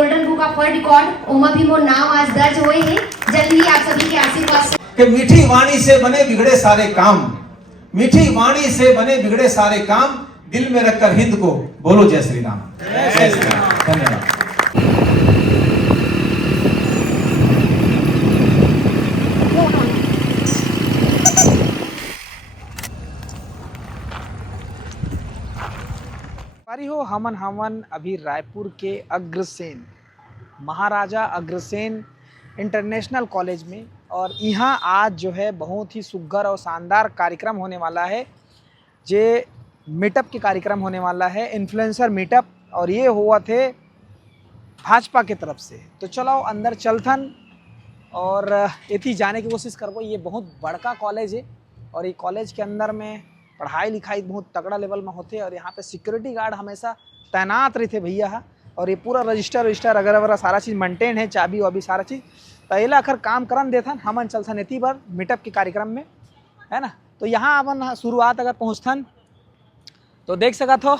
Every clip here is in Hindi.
Golden book of world record ओमा भी मोर नाम आज दर्ज हुए हैं। जल्दी ही आप सभी के आशीर्वाद से कि मीठी वाणी से बने बिगड़े सारे काम, मीठी वाणी से बने बिगड़े सारे काम, दिल में रखकर हिंद को बोलो जय श्री राम। जय श्री राम। धन्यवाद। हो हमन हमन अभी रायपुर के अग्रसेन महाराजा अग्रसेन इंटरनेशनल कॉलेज में, और यहाँ आज जो है बहुत ही सुघर और शानदार कार्यक्रम होने वाला है। जे मीटअप के कार्यक्रम होने वाला है, इन्फ्लुएंसर मीटअप, और ये हुआ थे भाजपा की तरफ से। तो चलो अंदर चलथन और इतनी जाने की कोशिश करबो। ये बहुत बड़का कॉलेज है और ये कॉलेज के अंदर में पढ़ाई लिखाई बहुत तगड़ा लेवल में होते, और यहाँ पे सिक्योरिटी गार्ड हमेशा तैनात रहते भैया। और ये पूरा रजिस्टर अगर सारा चीज़ मेंटेन है, चाबी वाबी सारा चीज़ पहले अखर काम करन देथन। हमन चलथन इतनी बार मीटअप के कार्यक्रम में, है ना। तो यहाँ अपन शुरुआत अगर पहुँचथन तो देख सकत हो,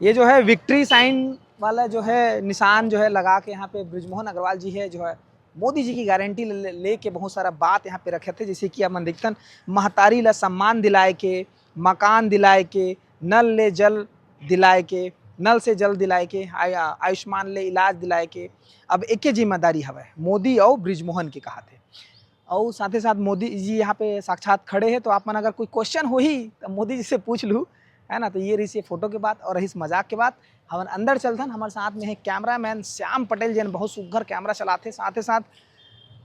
ये जो है विक्ट्री साइन वाला जो है निशान जो है लगा के यहाँ पे बृजमोहन अग्रवाल जी है जो है मोदी जी की गारंटी ले के बहुत सारा बात यहाँ पे रखे थे। जैसे कि अपन देखतन महतारी ला सम्मान दिलाए के, मकान दिलाए के, नल ले जल दिलाए के, नल से जल दिलाए के, आयुष्मान ले इलाज दिलाए के। अब एक जिम्मेदारी हवे मोदी और बृजमोहन के कहा थे, और साथ ही साथ मोदी जी यहाँ पे साक्षात खड़े हैं। तो आप मन अगर कोई क्वेश्चन हो ही तो मोदी जी से पूछ लूँ, है ना। तो ये रही फोटो के बाद और इस मजाक के बाद हम अंदर चलथन। हमारे साथ में है कैमरामैन श्याम पटेल, जैन बहुत सुघर कैमरा चलाते। साथ ही साथ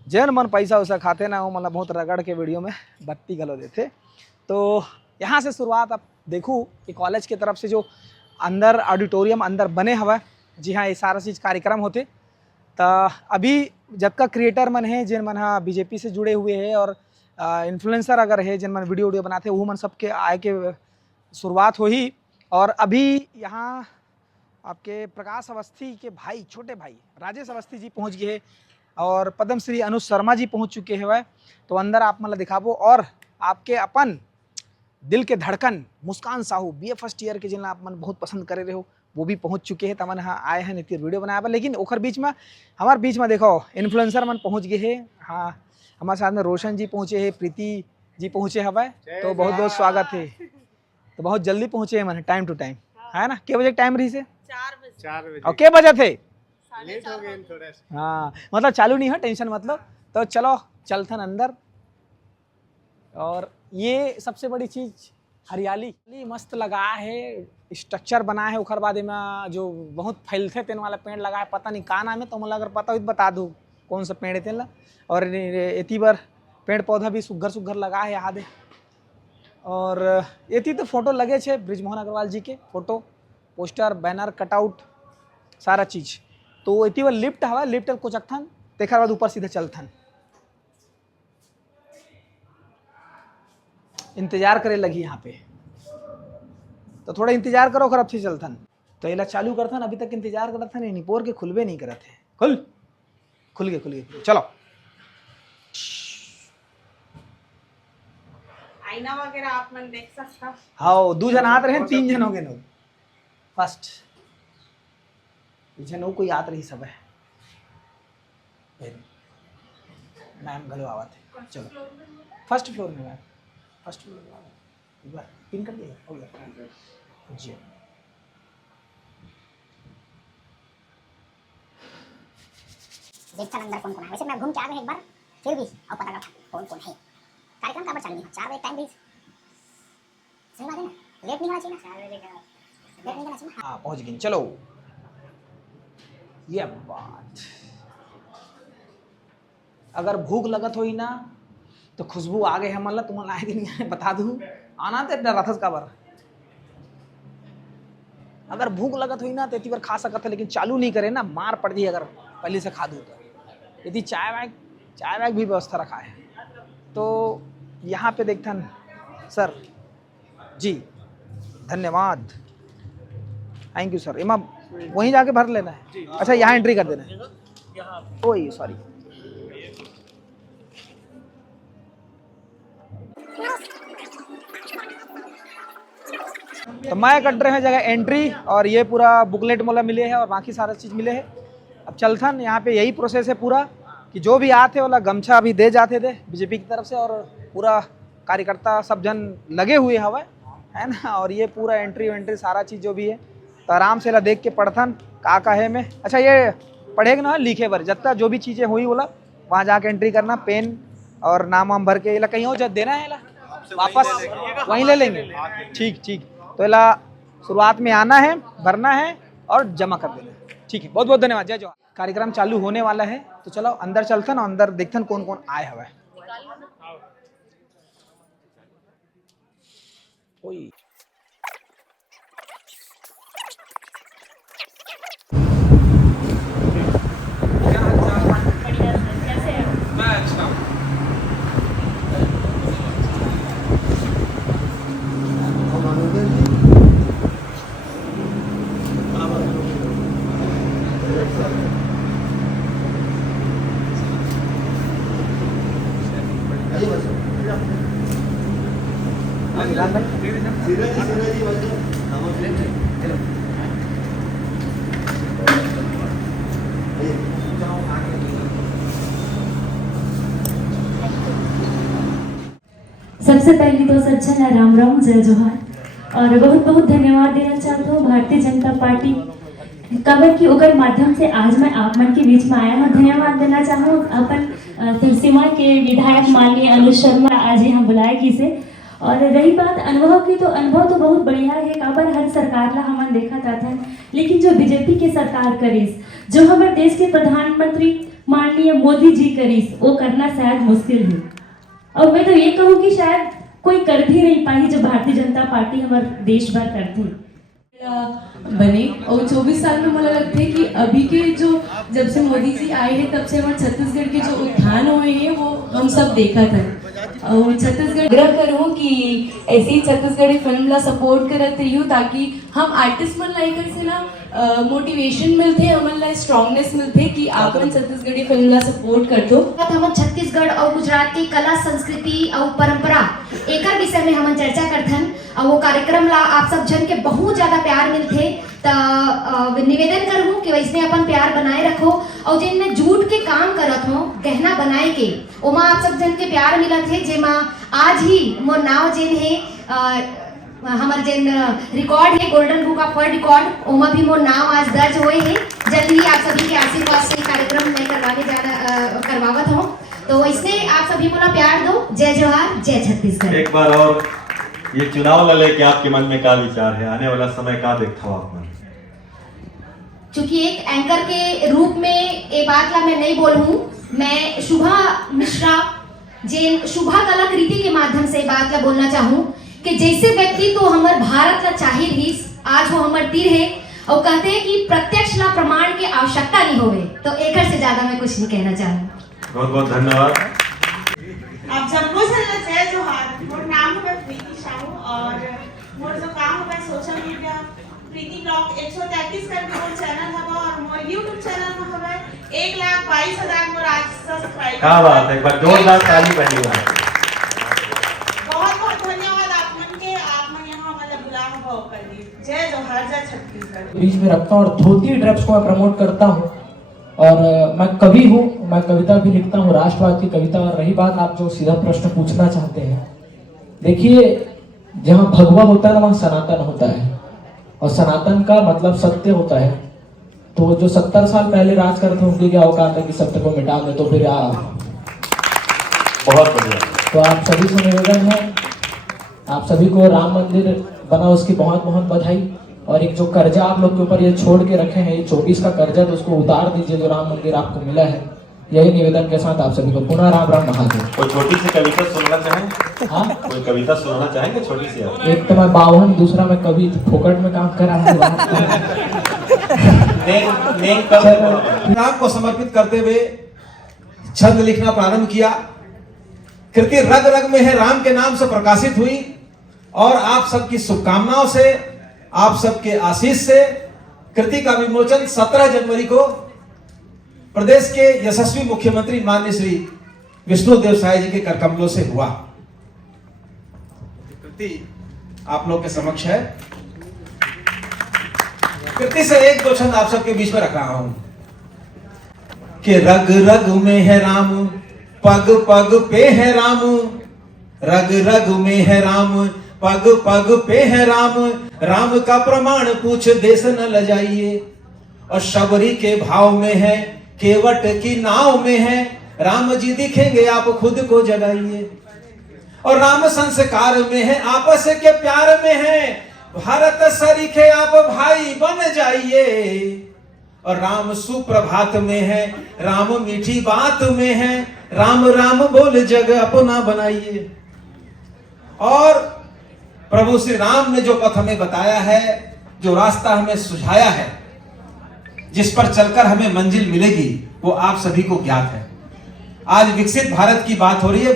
जैन मन पैसा वैसा खाते ना, वो मतलब बहुत रगड़ के वीडियो में बत्ती गलो देते। तो यहाँ से शुरुआत आप देखूँ कि कॉलेज की तरफ से जो अंदर ऑडिटोरियम अंदर बने हवा, जी हाँ, ये सारा चीज़ कार्यक्रम होते। तो अभी जब का क्रिएटर मन है जिन मन हाँ बीजेपी से जुड़े हुए हैं, और इन्फ्लुएंसर अगर है जिन मन वीडियो बनाते वो मन सबके आए के शुरुआत हो ही। और अभी यहाँ आपके प्रकाश अवस्थी के भाई, छोटे भाई राजेश अवस्थी जी पहुँच गए हैं, और पद्मश्री अनुज शर्मा जी पहुँच चुके हैं वह। तो अंदर आप मतलब दिखाबो, और आपके अपन दिल के धड़कन मुस्कान साहू BA फर्स्ट ईयर के जिन आप मन बहुत पसंद करे रहे हो, वो भी पहुँच चुके हैं। तमन हाँ आए हैं नित्य वीडियो बनाया। लेकिन ओखर बीच में हमारे बीच में देखो इन्फ्लुएंसर मन पहुँच गए हैं। हाँ, हमारे साथ में रोशन जी पहुँचे हैं, प्रीति जी पहुँचे हवा। तो बहुत बहुत स्वागत है। तो बहुत जल्दी पहुँचे हैं मन, टाइम टू टाइम, है ना। के बजे टाइम रही से? 4 बजे। और के बजे थे? लेट हो गए थोड़ा। हाँ, मतलब चालू नहीं है, टेंशन मतलब। तो चलो चलथन अंदर। और ये सबसे बड़ी चीज़ हरियाली मस्त लगा है, स्ट्रक्चर बना है। उखर बाद में जो बहुत फैलते तेन वाला पेड़ लगा है, पता नहीं का नाम है, तो मतलब अगर पता हो तो बता दूँ कौन सा पेड़ है तेन ला। और इतनी बार पेड़ पौधा भी सुघर लगा है याद है। और इतनी तो फोटो लगे छे बृजमोहन अग्रवाल जी के, फोटो पोस्टर बैनर कटआउट सारा चीज़। तो इतनी बार लिफ्ट हवा, लिफ्ट को चखथन, देखा बाद ऊपर सीधे चलथन। इंतजार करे लगी यहाँ पे, तो थोड़ा इंतजार करो, खराब थी चलथन। तो ये चालू करथन, अभी तक इंतजार करत थन, नहीं पोर के खुलबे नहीं करत है। खुल गए। चलो आईना वगैरह आप मन देख सकता। हाँ, 2 जन आत रहे, 3 जन हो गए नो। फर्स्ट पीछे नो कोई आत रही सब है, मैम गलो आवत है। चलो फर्स्ट फ्लोर में, मैम फर्स्ट फ्लोर में एक बार पिन कर दिया हो गया जी। देखता अंदर कौन कौन है। वैसे मैं घूम के आ गया एक बार, फिर भी अब पता लगा कौन कौन है। कार्यक्रम का चालू नहीं, 4 बजे टाइम भी सही बात है ना, लेट नहीं होना चाहिए ना, 4 बजे का लेट नहीं होना चाहिए ना। हाँ पहुँच गए। चलो ये बात, अगर भूख लगत हो ही ना तो खुशबू आ गए है, मतलब तुम लाए दिन नहीं बता दूँ आना तो डरा था काबर। अगर भूख लगत हुई ना तो इतनी बार खा सकता है, लेकिन चालू नहीं करे ना मार पड़ जाए अगर पहले से खा दूँ तो। यदि चाय वाय भी व्यवस्था रखा है। तो यहाँ पे देखथन सर जी, धन्यवाद, थैंक यू सर। इमा वहीं जाके भर लेना है? अच्छा, यहाँ एंट्री कर देना है। Oh sorry. तो मैं कट रहे हैं जगह एंट्री और ये पूरा बुकलेट मोला मिले है और बाकी सारा चीज़ मिले है। अब चलथन यहाँ पे यही प्रोसेस है पूरा कि जो भी आते वाला गमछा अभी दे जाते थे बीजेपी की तरफ से और पूरा कार्यकर्ता सब जन लगे हुए हवा है ना। और ये पूरा एंट्री वेंट्री सारा चीज़ जो भी है तो आराम से ला देख के पढ़थन का है में। अच्छा ये पढ़ेगा ना लिखे बर जितना जो भी चीज़ें हुई बोला वहाँ जाके एंट्री करना, पेन और नाम वाम भर के कहीं और जब देना है वापस वहीं ले लेंगे। ठीक ठीक, तो इला शुरुआत में आना है, भरना है और जमा कर देना है। ठीक है, बहुत बहुत धन्यवाद। जय जवाहर। कार्यक्रम चालू होने वाला है तो चलो अंदर चलते ना, अंदर देखते हैं कौन कौन आए हुए हैं। सबसे पहले तो सज्जन राम राम, जय जोहार और बहुत बहुत धन्यवाद देना चाहती हूँ भारतीय जनता पार्टी कबर की ओकर माध्यम से आज मैं आप मन के बीच में आया हूँ। धन्यवाद देना चाहूँ अपन सिरसिमा के विधायक माननीय अनुज शर्मा आज यहाँ बुलाए की से। और रही बात अनुभव की, तो अनुभव तो बहुत बढ़िया है। काबर हर सरकार ला हमन देखा था, लेकिन जो बीजेपी के सरकार करीस, जो हमारे देश के प्रधानमंत्री माननीय मोदी जी करीस, वो करना शायद मुश्किल है। और मैं तो ये कहूँ कि शायद कोई कर भी नहीं पाई जो भारतीय जनता पार्टी हमारे देश भर करती बने। और 24 साल में मुझे लगता है कि अभी के जो जब से मोदी जी आए हैं तब से हमारे छत्तीसगढ़ के जो उत्थान हुए हैं वो हम सब देखा था। और छत्तीसगढ़ आग्रह करूँ कि ऐसे ही छत्तीसगढ़ी फिल्म ला सपोर्ट करत रही ताकि हम आर्टिस्ट मन लाइकर से ना मोटिवेशन मिलते, हमन ला स्ट्रांगनेस मिलते कि आप छत्तीसगढ़ी फिल्म ला सपोर्ट कर दो। हम छत्तीसगढ़ और गुजरात की कला संस्कृति और परंपरा एकर विषय में हम चर्चा करथन और वो कार्यक्रम ला आप सब जन के बहुत ज्यादा प्यार मिलते। तो निवेदन करूँ कि वैसे अपन प्यार बनाए रखो और जिन में जूट के काम करत हो गहना बनाए के ओमा आप सब जन के प्यार मिलत है। जेमा आज ही मोर नाव जिन है हमारे जिन रिकॉर्ड है golden book of world record, ओमा भी मोर नाम आज दर्ज हुए हैं। जल्दी ही आप सभी के आशीर्वाद से कार्यक्रम मैं करवावत हूँ। तो इसलिए आप सभी को प्यार दो। जय जोहार, जय छत्तीसगढ़। एक बार और ये चुनाव ला लेके आपके मन में क्या विचार है, आने वाला समय क्या देखता हो आप मन? चूंकि एक एंकर के रूप में ये बात ला मैं नहीं बोलूँ, मैं शुभा मिश्रा जिन शुभा कलाकृति के माध्यम से बात ला बोलना चाहूँ कि जैसे व्यक्ति तो हमारे भारत ला चाहिए ही, आज वो हमारे तीर है और कहते हैं कि प्रत्यक्ष ला प्रमाण की आवश्यकता नहीं होवे, तो एक से ज्यादा मैं कुछ नहीं कहना चाहूँ। बहुत बहुत धन्यवाद। अब जब वो चलना जय जोहार। मोर नाम है प्रीति साहू और मोर जो काम है सोशल मीडिया प्रीति ब्लॉग 133 करके मोर चैनल है और मोर यूट्यूब चैनल में है 1,22,000 मोर आज सब्सक्राइबर। क्या बात है, एक बार जोरदार ताली पहली बार। बहुत बहुत धन्यवाद आप मन के, आप मन यहाँ मतलब बुला भाव कर दी। जय जोहार, जय छत्तीसगढ़। बीच में रखता हूँ और धोती ड्रेप्स को मैं प्रमोट करता हूँ। और मैं कवि हूँ, मैं कविता भी लिखता हूँ, राष्ट्रवाद की कविता। और रही बात आप जो सीधा प्रश्न पूछना चाहते हैं, देखिए जहाँ भगवा होता है ना वहाँ सनातन होता है और सनातन का मतलब सत्य होता है। तो जो 70 साल पहले राज करते उनकी क्या औकात है कि सत्य को मिटा दे, तो फिर बहुत बढ़िया। तो आप सभी से निवेदन है, आप सभी को राम मंदिर बना उसकी बहुत बहुत बधाई। और एक जो कर्जा आप लोग के ऊपर ये छोड़ के रखे हैं, ये 24 का कर्जा, तो उसको उतार दीजिए जो राम मंदिर आपको मिला है। यही निवेदन के साथ आप सभी को पुनः राम राम महादेव। कोई छोटी सी कविता सुनना चाहेंगे? हाँ, कोई कविता सुनाना चाहेंगे छोटी सी आप? एक तो मैं 52, दूसरा मैं कवि, फोकट में काम कर रहा हूँ। राम को समर्पित करते हुए छंद लिखना प्रारंभ किया। कृति रग रग में है राम के नाम से प्रकाशित हुई और आप सबकी शुभकामनाओं से, आप सबके आशीष से कृति का विमोचन 17 जनवरी को प्रदेश के यशस्वी मुख्यमंत्री माननीय श्री विष्णुदेव साय जी के करकमलों से हुआ। कृति आप लोग के समक्ष है। कृति से एक दो छंद आप सबके बीच में रख रहा हूं कि रग रग में है राम, पग पग पे है राम, रग रग में है राम, पग पग पे है राम, राम का प्रमाण पूछ देश न लजाइए, और शबरी के भाव में है, केवट की नाव में है, राम जी दिखेंगे आप खुद को जगाइए, और राम संस्कार में है, आपस के प्यार में है, भारत सरीखे आप भाई बन जाइए, और राम सुप्रभात में है, राम मीठी बात में है, राम राम बोल जग अपना बनाइए। और प्रभु श्री राम ने जो पथ हमें बताया है, जो रास्ता हमें सुझाया है, जिस पर चलकर हमें मंजिल मिलेगी, वो आप सभी को ज्ञात है। आज विकसित भारत की बात हो रही है।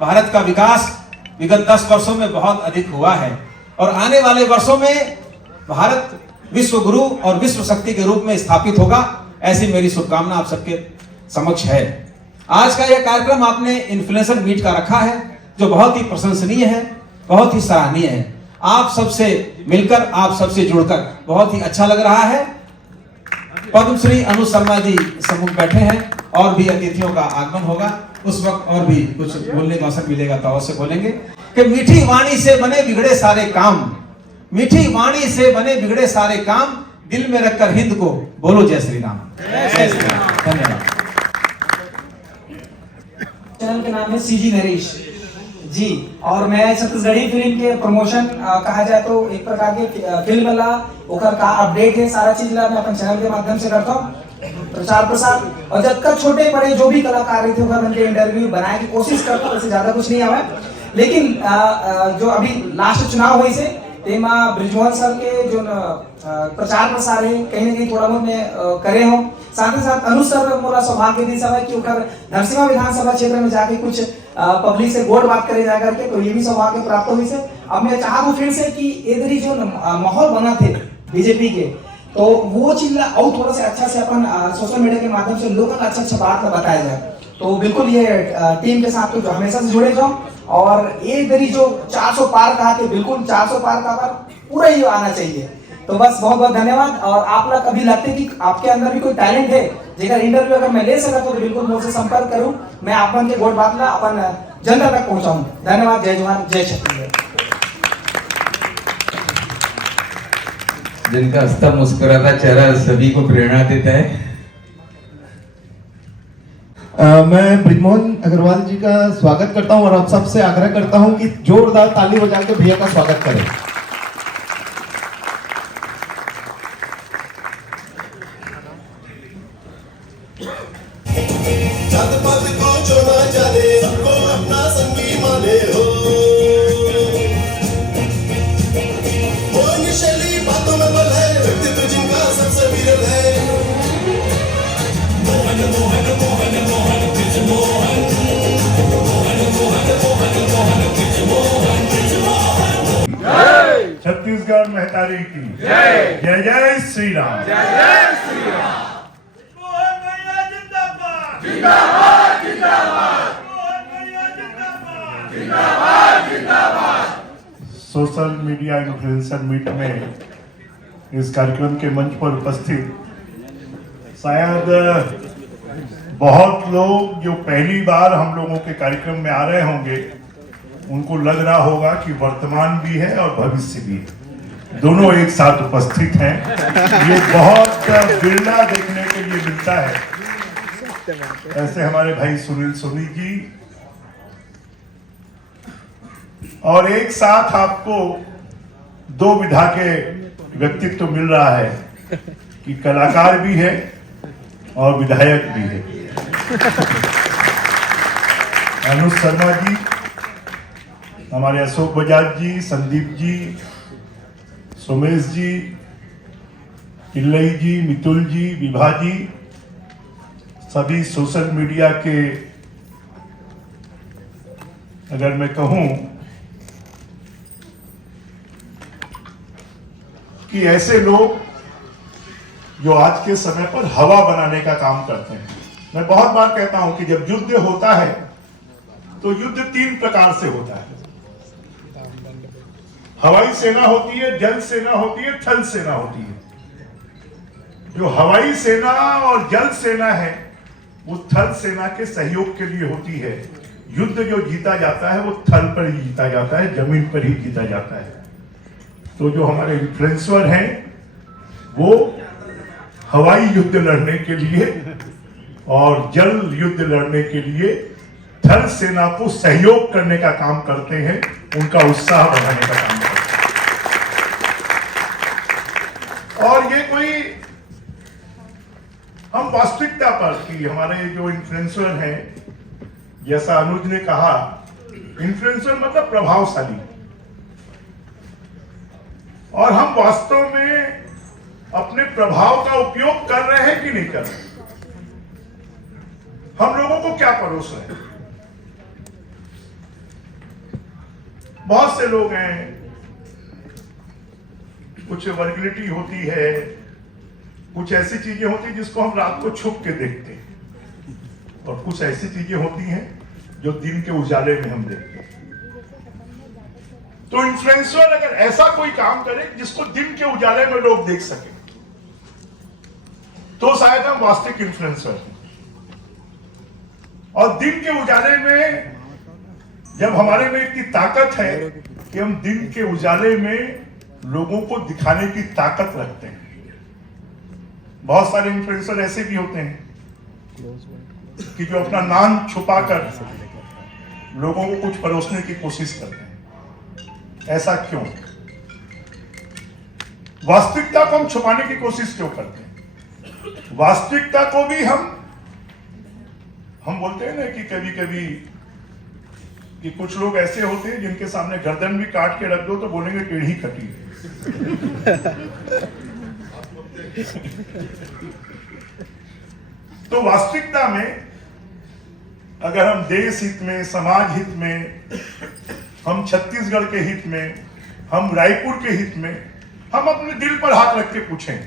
भारत का विकास विगत 10 वर्षों में बहुत अधिक हुआ है, और आने वाले वर्षों में भारत विश्व गुरु और विश्व शक्ति के रूप में स्थापित होगा, ऐसी मेरी शुभकामना आप सबके समक्ष है। आज का यह कार्यक्रम आपने इन्फ्लुएंसर मीट का रखा है, जो बहुत ही प्रशंसनीय है, बहुत ही सराहनीय है। आप सबसे मिलकर, आप सबसे जुड़कर बहुत ही अच्छा लग रहा है। पद्मश्री अनु शर्मा जी सम्मुख बैठे हैं, और भी अतिथियों का आगमन होगा, उस वक्त और भी कुछ बोलने का अवसर मिलेगा तो अवश्य बोलेंगे। कि मीठी वाणी से बने बिगड़े सारे काम, मीठी वाणी से बने बिगड़े सारे काम, दिल में रखकर हिंद को बोलो जय श्री राम। जय श्री राम। धन्यवाद। चैनल के नाम है सीजी नरेश जी, और मैं छत्तीसगढ़ी फिल्म के प्रमोशन कहा जाए तो एक प्रकार के फिल्म वाला ओकर का अपडेट है, सारा चीज ला मैं अपन चैनल के माध्यम से करता हूँ, प्रचार प्रसार। और जब तक छोटे बड़े जो भी कलाकार थे उनके इंटरव्यू बनाने की कोशिश करता हूँ, वैसे ज्यादा कुछ नहीं आवा, लेकिन जो अभी लास्ट चुनाव हुई से तेमा ब्रिजमोहन सर के जो प्रचार प्रसार है, कहीं ना कहीं थोड़ा बहुत मैं करे हूँ। साथ ही साथ अनुज सर मोरा सौभाग्य दी सब है कि नरसिम्हा विधानसभा क्षेत्र में जाके कुछ पब्लिक से गोड बात करे जा करके, तो ये भी सौभाग्य प्राप्त हुई से। अब मैं चाहता हूँ फिर से कि इधर जो माहौल बना थे बीजेपी के, तो वो चीज और थोड़ा सा अच्छा से अपन सोशल मीडिया के माध्यम से लोगों को अच्छा अच्छा बात बताया जाए, तो बिल्कुल ये टीम के साथ तो हमेशा से जुड़े जाओ। और ये दरी जो 400 पार कहा थे, बिल्कुल 400 पार का पूरा ही आना चाहिए। तो बस बहुत बहुत धन्यवाद। और आप लोग कभी लगते कि आपके अंदर भी कोई टैलेंट है, जेकर इंटरव्यू अगर मैं ले सकता तो बिल्कुल मुझसे संपर्क करूं, मैं अपन के गोट बात ला अपन जनता तक पहुंचाऊं। धन्यवाद। जय जवान, जय छत्तीसगढ़। जिनका हंसता मुस्कुराता चेहरा सभी को प्रेरणा देता है। मैं ब्रिजमोहन अग्रवाल जी का स्वागत करता हूं, और आप सबसे आग्रह करता हूं कि जोरदार ताली बजा के भैया का स्वागत करें। छत्तीसगढ़ महतारी की जय। जय जय श्री राम। जय जय श्री राम। जिंदाबाद जिंदाबाद जिंदाबाद जिंदाबाद। सोशल मीडिया इन्फ्लुएंसर मीट में इस कार्यक्रम के मंच पर उपस्थित शायद बहुत लोग जो पहली बार हम लोगों के कार्यक्रम में आ रहे होंगे, उनको लग रहा होगा कि वर्तमान भी है और भविष्य भी है, दोनों एक साथ उपस्थित हैं। ये बहुत बिरला देखने के लिए मिलता है। ऐसे हमारे भाई सुनील सोनी जी, और एक साथ आपको दो विधा के व्यक्तित्व तो मिल रहा है कि कलाकार भी है और विधायक भी है। अनुज शर्मा जी, हमारे अशोक बजाज जी, संदीप जी, सोमेश जी, पिल्लई जी, मितुल जी, विभा जी, सभी सोशल मीडिया के, अगर मैं कहूं कि ऐसे लोग जो आज के समय पर हवा बनाने का काम करते हैं। मैं बहुत बार कहता हूं कि जब युद्ध होता है तो युद्ध 3 प्रकार से होता है। हवाई सेना होती है, जल सेना होती है, थल सेना होती है। जो हवाई सेना और जल सेना है वो थल सेना के सहयोग के लिए होती है। युद्ध जो जीता जाता है वो थल पर ही जीता जाता है, जमीन पर ही जीता जाता है। तो जो हमारे इन्फ्लुएंसर हैं वो हवाई युद्ध लड़ने के लिए और जल युद्ध लड़ने के लिए थल सेना को सहयोग करने का काम करते हैं, उनका उत्साह बढ़ाने का काम करते हैं। और ये कोई हम वास्तविकता पर कि हमारे जो इन्फ्लुएंसर हैं, जैसा अनुज ने कहा, इन्फ्लुएंसर मतलब प्रभावशाली, और हम वास्तव में अपने प्रभाव का उपयोग कर रहे हैं कि नहीं कर रहे? हम लोगों को क्या परोस रहे हैं? बहुत से लोग हैं, कुछ वर्गलिटी होती है, कुछ ऐसी चीजें होती हैं जिसको हम रात को छुप के देखते हैं, और कुछ ऐसी चीजें होती हैं जो दिन के उजाले में हम देखते हैं। तो इन्फ्लुएंसर अगर ऐसा कोई काम करे जिसको दिन के उजाले में लोग देख सके, तो शायद हम वास्तविक इन्फ्लुएंसर हैं। और दिन के उजाले में जब हमारे में इतनी ताकत है कि हम दिन के उजाले में लोगों को दिखाने की ताकत रखते हैं। बहुत सारे इन्फ्लुएंसर ऐसे भी होते हैं कि जो अपना नाम छुपाकर लोगों को कुछ परोसने की कोशिश करते हैं। ऐसा क्यों? वास्तविकता को हम छुपाने की कोशिश क्यों करते हैं? वास्तविकता को भी हम बोलते हैं ना कि कभी कभी कि कुछ लोग ऐसे होते हैं जिनके सामने गर्दन भी काट के रख दो तो बोलेंगे टेढ़ी कटी है। तो वास्तविकता में अगर हम देश हित में, समाज हित में, हम छत्तीसगढ़ के हित में, हम रायपुर के हित में, हम अपने दिल पर हाथ रख के पूछें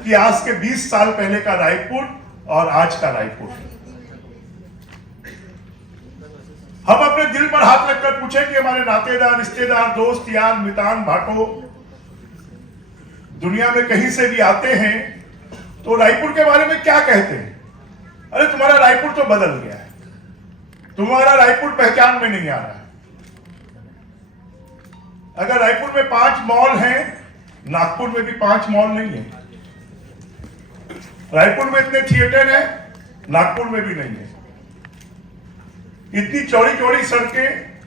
कि आज के 20 साल पहले का रायपुर और आज का रायपुर, हम अपने दिल पर हाथ रखकर पूछें कि हमारे नातेदार, रिश्तेदार, दोस्त, यार, मितान, भाटो दुनिया में कहीं से भी आते हैं तो रायपुर के बारे में क्या कहते हैं? अरे तुम्हारा रायपुर तो बदल गया है, तुम्हारा रायपुर पहचान में नहीं आ रहा है। अगर रायपुर में 5 मॉल हैं, नागपुर में भी 5 मॉल नहीं है। रायपुर में इतने थिएटर हैं, नागपुर में भी नहीं है। इतनी चौड़ी चौड़ी सड़कें,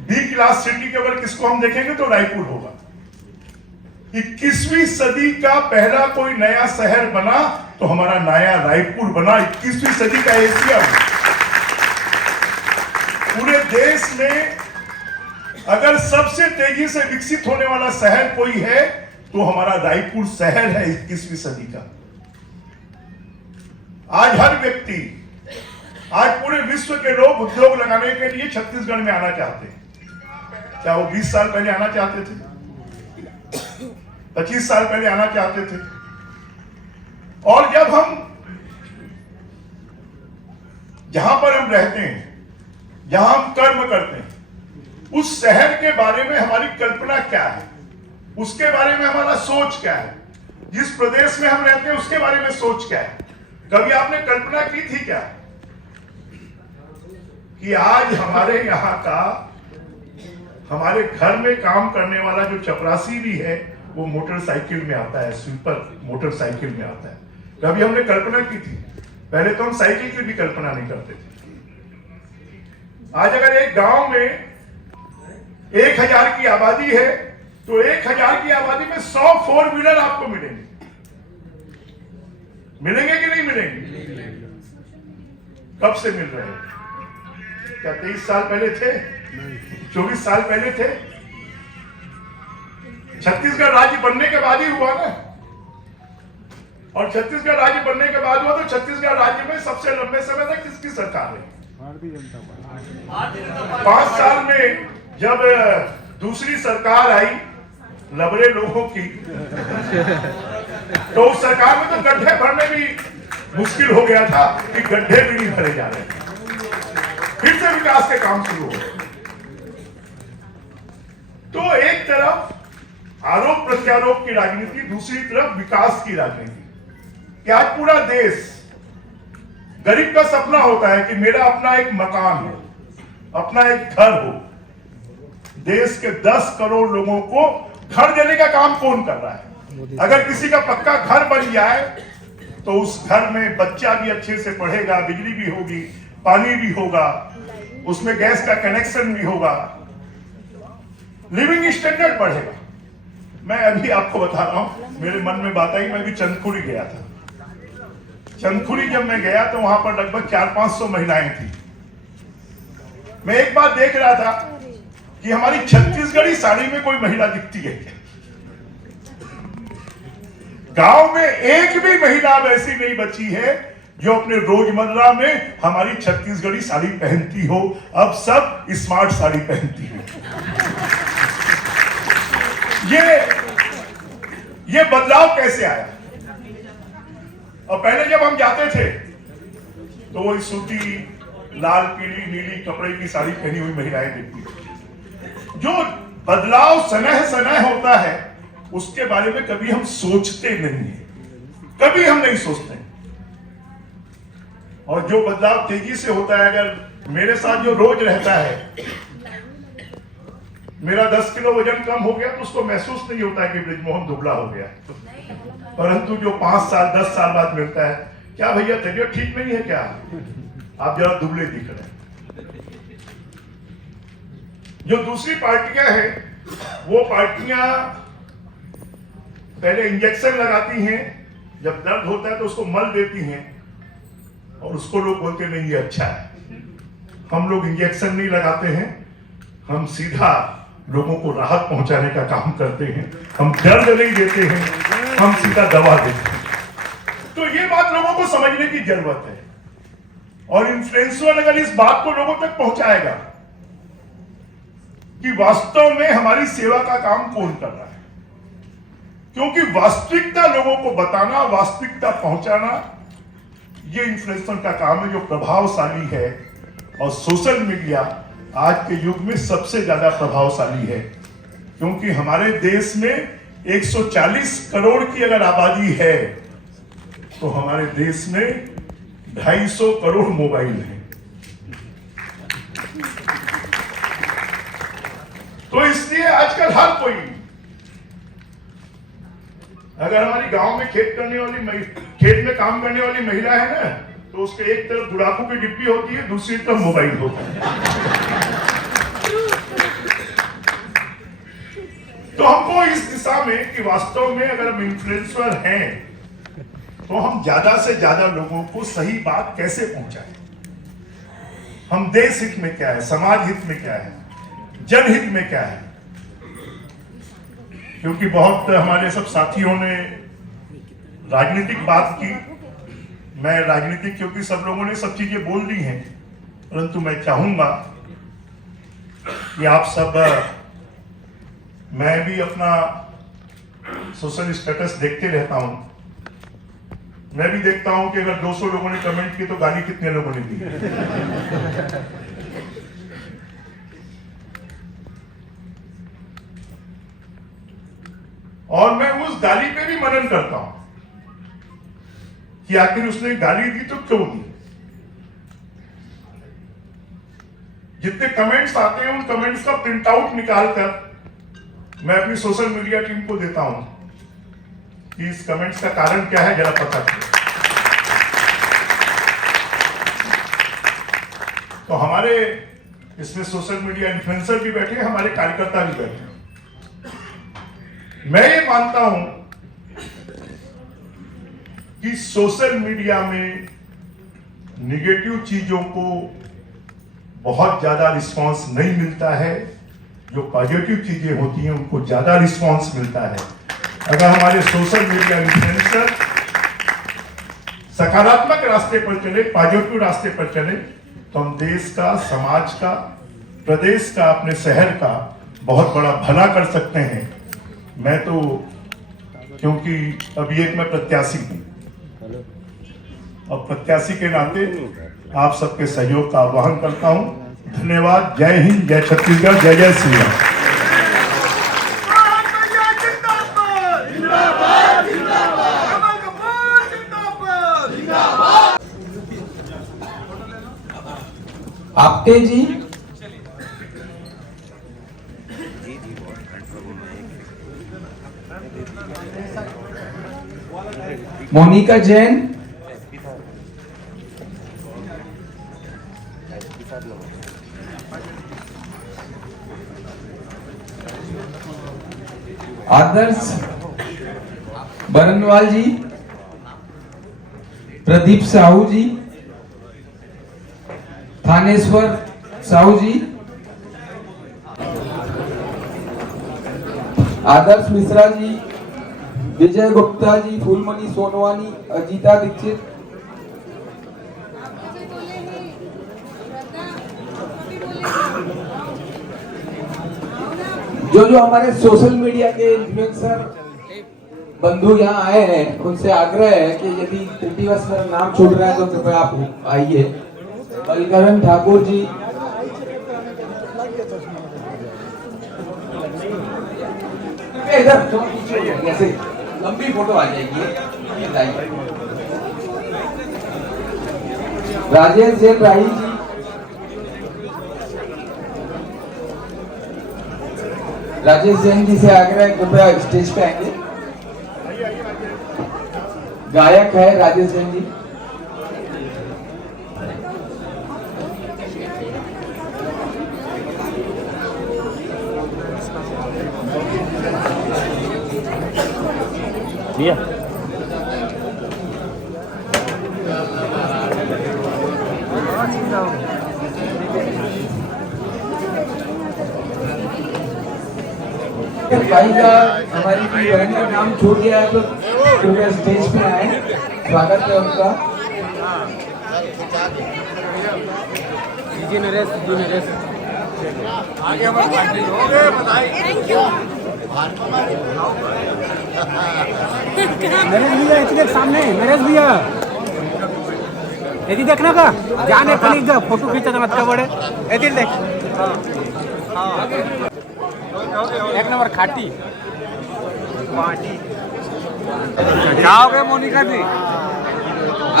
बी क्लास सिटी के अगर किसको हम देखेंगे तो रायपुर होगा। 21वीं सदी का पहला कोई नया शहर बना तो हमारा नया रायपुर बना। 21वीं सदी का एशिया में पूरे देश में अगर सबसे तेजी से विकसित होने वाला शहर कोई है तो हमारा रायपुर शहर है 21वीं सदी का। आज हर व्यक्ति, आज पूरे विश्व के लोग उद्योग लगाने के लिए छत्तीसगढ़ में आना चाहते हैं। क्या वो 20 साल पहले आना चाहते थे? 25 साल पहले आना चाहते थे? और जब हम जहां पर हम रहते हैं, जहां हम कर्म करते हैं, उस शहर के बारे में हमारी कल्पना क्या है, उसके बारे में हमारा सोच क्या है, जिस प्रदेश में हम रहते हैं उसके बारे में सोच क्या है? कभी आपने कल्पना की थी क्या कि आज हमारे यहाँ का, हमारे घर में काम करने वाला जो चपरासी भी है वो मोटरसाइकिल में आता है, स्वीपर मोटरसाइकिल में आता है? कभी हमने कल्पना की थी? पहले तो हम साइकिल की भी कल्पना नहीं करते थे। आज अगर एक गांव में 1000 की आबादी है तो 1000 की आबादी में 100 4 व्हीलर आपको मिलेंगे। मिलेंगे कि नहीं मिलेंगे? कब से मिल रहे हैं? क्या 23 साल पहले थे? 24 साल पहले थे? छत्तीसगढ़ राज्य बनने के बाद ही हुआ ना। और छत्तीसगढ़ राज्य बनने के बाद हुआ तो छत्तीसगढ़ राज्य में सबसे लंबे समय तक किसकी सरकार है? 5 साल में जब दूसरी सरकार आई लबरे लोगों की, तो उस सरकार में तो गड्ढे भरने भी मुश्किल हो गया था कि गड्ढे भी नहीं भरे जा रहे। फिर से विकास के काम शुरू हो। तो एक तरफ आरोप प्रत्यारोप की राजनीति, दूसरी तरफ विकास की राजनीति। कि आज पूरा देश, गरीब का सपना होता है कि मेरा अपना एक मकान हो, अपना एक घर हो। देश के 10 करोड़ लोगों को घर देने का काम कौन कर रहा है? अगर किसी का पक्का घर बन जाए तो उस घर में बच्चा भी अच्छे से पढ़ेगा, बिजली भी होगी, पानी भी होगा, उसमें गैस का कनेक्शन भी होगा, लिविंग स्टैंडर्ड बढ़ेगा। मैं अभी आपको बता रहा हूं, मेरे मन में बात आई, मैं भी चंदखुरी गया था। चंदखुरी जब मैं गया तो वहां पर लगभग 400-500 महिलाएं थी। मैं एक बात देख रहा था कि हमारी छत्तीसगढ़ी साड़ी में कोई महिला दिखती है क्या? गांव में एक भी महिला वैसी नहीं बची है जो अपने रोजमर्रा में हमारी छत्तीसगढ़ी साड़ी पहनती हो। अब सब स्मार्ट साड़ी पहनती है। ये बदलाव कैसे आया? और पहले जब हम जाते थे तो वो सूती लाल पीली नीली कपड़े की साड़ी पहनी हुई महिलाएं दिखती थी। जो बदलाव सनह सनह होता है उसके बारे में कभी हम सोचते नहीं है, कभी हम नहीं सोचते। और जो बदलाव तेजी से होता है, अगर मेरे साथ जो रोज रहता है, मेरा 10 किलो वजन कम हो गया तो उसको महसूस नहीं होता है कि ब्रिजमोहन दुबला हो गया। परंतु जो 5 साल 10 साल बाद मिलता है, क्या भैया तबीयत ठीक नहीं है क्या? आप जरा दुबले दिख रहे हैं। जो दूसरी पार्टियां हैं वो पार्टियां पहले इंजेक्शन लगाती हैं, जब दर्द होता है तो उसको मल देती हैं और उसको लोग बोलते नहीं ये अच्छा है। हम लोग इंजेक्शन नहीं लगाते हैं, हम सीधा लोगों को राहत पहुंचाने का काम करते हैं। हम दर्द नहीं देते हैं, हम सीधा दवा देते हैं। तो ये बात लोगों को समझने की जरूरत है। और इन्फ्लुएंसर अगर इस बात को लोगों तक पहुंचाएगा कि वास्तव में हमारी सेवा का काम कौन कर रहा है, क्योंकि वास्तविकता लोगों को बताना, वास्तविकता पहुंचाना, ये इन्फ्लुएंसर का काम है जो प्रभावशाली है। और सोशल मीडिया आज के युग में सबसे ज्यादा प्रभावशाली है, क्योंकि हमारे देश में 140 करोड़ की अगर आबादी है तो हमारे देश में 250 करोड़ मोबाइल हैं। तो इसलिए आजकल हर कोई, अगर हमारी गांव में खेत में काम करने वाली महिला है ना, तो उसके एक तरफ गुड़ाखू की डिब्बी होती है, दूसरी तरफ मोबाइल होता है। तो हमको इस दिशा में कि वास्तव में अगर हम इन्फ्लुएंसर हैं तो हम ज्यादा से ज्यादा लोगों को सही बात कैसे पहुंचाएं। हम देश हित में क्या है, समाज हित में क्या है, जनहित में क्या है। क्योंकि बहुत हमारे सब साथियों ने राजनीतिक बात की, मैं राजनीतिक, क्योंकि सब लोगों ने सब चीजें बोल दी हैं, परंतु मैं चाहूंगा कि आप सब, मैं भी अपना सोशल स्टेटस देखते रहता हूं, मैं भी देखता हूं कि अगर 200 लोगों ने कमेंट की तो गाली कितने लोगों ने दी। और मैं उस गाली पे भी मनन करता हूं कि आखिर उसने गाली दी तो क्यों दी। जितने कमेंट्स आते हैं उन कमेंट्स का प्रिंट आउट निकालकर मैं अपनी सोशल मीडिया टीम को देता हूं कि इस कमेंट्स का कारण क्या है, जरा पता करें। तो हमारे इसमें सोशल मीडिया इन्फ्लुएंसर भी बैठे हैं, हमारे कार्यकर्ता भी बैठे हैं। मैं ये मानता हूं कि सोशल मीडिया में निगेटिव चीजों को बहुत ज्यादा रिस्पांस नहीं मिलता है, जो पॉजिटिव चीजें होती हैं उनको ज्यादा रिस्पांस मिलता है। अगर हमारे सोशल मीडिया इन्फ्लुएंसर सकारात्मक रास्ते पर चले, पॉजिटिव रास्ते पर चले, तो हम देश का, समाज का, प्रदेश का, अपने शहर का बहुत बड़ा भला कर सकते हैं। मैं तो, क्योंकि अभी एक मैं प्रत्याशी हूं और प्रत्याशी के नाते आप सबके सहयोग का आह्वान करता हूं। धन्यवाद। जय हिंद, जय छत्तीसगढ़, जय जय श्री राम। आपटे जी, मोनिका जैन, आदर्श बरनवाल जी, प्रदीप साहू जी, थानेश्वर साहू जी, आदर्श मिश्रा जी, विजय गुप्ता जी, फूलमणि सोनवानी, अजीता दीक्षित, जो हमारे सोशल मीडिया के इन्फ्लुएंसर बंधु यहाँ आए हैं, उनसे आग्रह है कि यदि त्रुटिवश मेरा नाम छूट रहा है तो कृपया आप आइए। बलकरण ठाकुर जी, इधर ऐसे लंबी फोटो आ जाएगी। राजेश जैन राही जी, राजेश जैन जी से आग्रह है कृपया स्टेज पे आएंगे। गायक है राजेश जैन जी। भाई का हमारी बहन का नाम छूट गया है तो कृपया स्टेज पे आए, स्वागत है उनका। नरेश भैया इतने सामने, नरेश भैया यदि देखना का जाने पड़ी फोटो खींचा तो मत का बड़े यदि देख एक नंबर खाटी क्या हो गया मोनिका जी?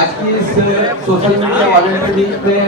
आज की इस सोशल मीडिया वॉलेंटियर वीक में